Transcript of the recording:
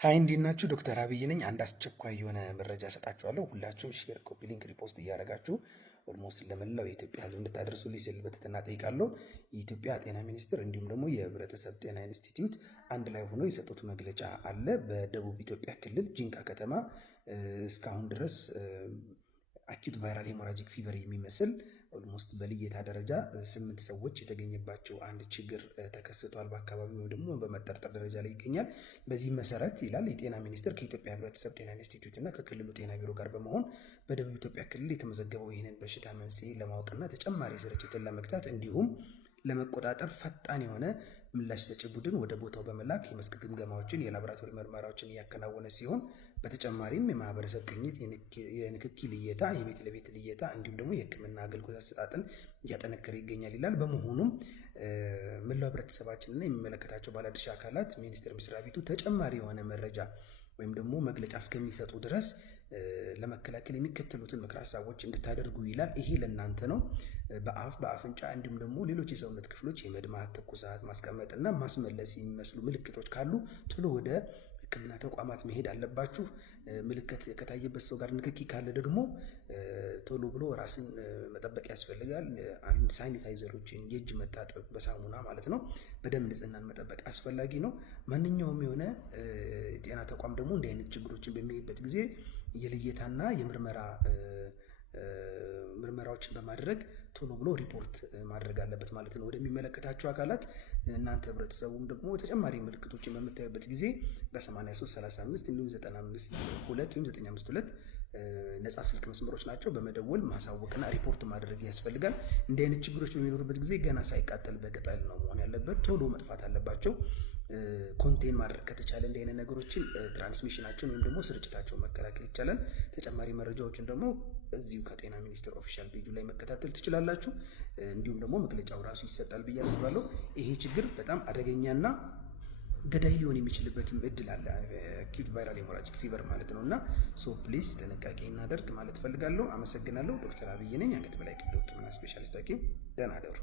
ሃይ እንዴት ናችሁ? ዶክተር አብይ ነኝ። አንድ አስቸኳይ የሆነ መረጃ ሰጣችኋለሁ። ሁላችሁም ሼር፣ ኮፒ ሊንክ፣ ሪፖስት እያደረጋችሁ ኦልሞስት ለመላው የኢትዮጵያ ሕዝብ እንድታደርሱልኝ ስል በትህትና ጠይቃለሁ። የኢትዮጵያ ጤና ሚኒስቴር እንዲሁም ደግሞ የህብረተሰብ ጤና ኢንስቲትዩት አንድ ላይ ሆኖ የሰጡት መግለጫ አለ። በደቡብ ኢትዮጵያ ክልል ጂንካ ከተማ እስካሁን ድረስ አኪዩት ቫይራል ሄሞራጂክ ፊቨር የሚመስል ኦልሞስት በልየታ ደረጃ 8 ሰዎች የተገኘባቸው አንድ ችግር ተከስቷል በአካባቢው ወይም ደግሞ በመጠርጠር ደረጃ ላይ ይገኛል። በዚህ መሰረት ይላል የጤና ሚኒስቴር ከኢትዮጵያ ህብረተሰብ ጤና ኢንስቲትዩት እና ከክልሉ ጤና ቢሮ ጋር በመሆን በደቡብ ኢትዮጵያ ክልል የተመዘገበው ይህንን በሽታ መንስኤ ለማወቅና ተጨማሪ ስርጭትን ለመግታት እንዲሁም ለመቆጣጠር ፈጣን የሆነ ምላሽ ሰጪ ቡድን ወደ ቦታው በመላክ የመስክ ግምገማዎችን፣ የላቦራቶሪ ምርመራዎችን እያከናወነ ሲሆን በተጨማሪም የማህበረሰብ ቅኝት፣ የንክኪ ልየታ፣ የቤት ለቤት ልየታ እንዲሁም ደግሞ የሕክምና አገልግሎት አሰጣጥን እያጠነከረ ይገኛል ይላል። በመሆኑም መላው ህብረተሰባችንና የሚመለከታቸው ባለድርሻ አካላት ሚኒስቴር መስሪያ ቤቱ ተጨማሪ የሆነ መረጃ ወይም ደግሞ መግለጫ እስከሚሰጡ ድረስ ለመከላከል የሚከተሉትን ምክር ሀሳቦች እንድታደርጉ ይላል። ይሄ ለእናንተ ነው። በአፍ በአፍንጫ እንዲሁም ደግሞ ሌሎች የሰውነት ክፍሎች የመድማት፣ ትኩሳት፣ ማስቀመጥና ማስመለስ የሚመስሉ ምልክቶች ካሉ ቶሎ ወደ ሕክምና ተቋማት መሄድ አለባችሁ። ምልክት ከታየበት ሰው ጋር ንክኪ ካለ ደግሞ ቶሎ ብሎ ራስን መጠበቅ ያስፈልጋል። አንድ ሳኒታይዘሮችን፣ የእጅ መታጠብ በሳሙና ማለት ነው፣ በደንብ ንጽህናን መጠበቅ አስፈላጊ ነው። ማንኛውም የሆነ ጤና ተቋም ደግሞ እንዲህ አይነት ችግሮችን በሚያይበት ጊዜ የልየታና ምርመራዎችን በማድረግ ቶሎ ብሎ ሪፖርት ማድረግ አለበት ማለት ነው ወደሚመለከታቸው አካላት። እናንተ ህብረተሰቡም ደግሞ ተጨማሪ ምልክቶችን በምታዩበት ጊዜ በ8335 እንዲሁም 952 ወይም 952 ነፃ ስልክ መስመሮች ናቸው፣ በመደወል ማሳወቅና ሪፖርት ማድረግ ያስፈልጋል። እንዲህ አይነት ችግሮች በሚኖሩበት ጊዜ ገና ሳይቃጠል በቅጠል ነው መሆን ያለበት፣ ቶሎ መጥፋት አለባቸው። ኮንቴን ማድረግ ከተቻለ እንዲህ አይነት ነገሮችን ትራንስሚሽናቸውን ወይም ደግሞ ስርጭታቸውን መከላከል ይቻላል። ተጨማሪ መረጃዎችን ደግሞ እዚሁ ከጤና ሚኒስቴር ኦፊሻል ፔጁ ላይ መከታተል ትችላላችሁ። እንዲሁም ደግሞ መግለጫው ራሱ ይሰጣል ብዬ አስባለሁ። ይሄ ችግር በጣም አደገኛና ገዳይ ሊሆን የሚችልበትም እድል አለ፣ አኪዩት ቫይራል ሄሞራጂክ ፊቨር ማለት ነው። እና ፕሊዝ ጥንቃቄ እናደርግ ማለት ፈልጋለሁ። አመሰግናለሁ። ዶክተር አብይ ነኝ፣ አንገት በላይ ቀዶ ሕክምና ስፔሻሊስት ሐኪም። ደህና እደሩ።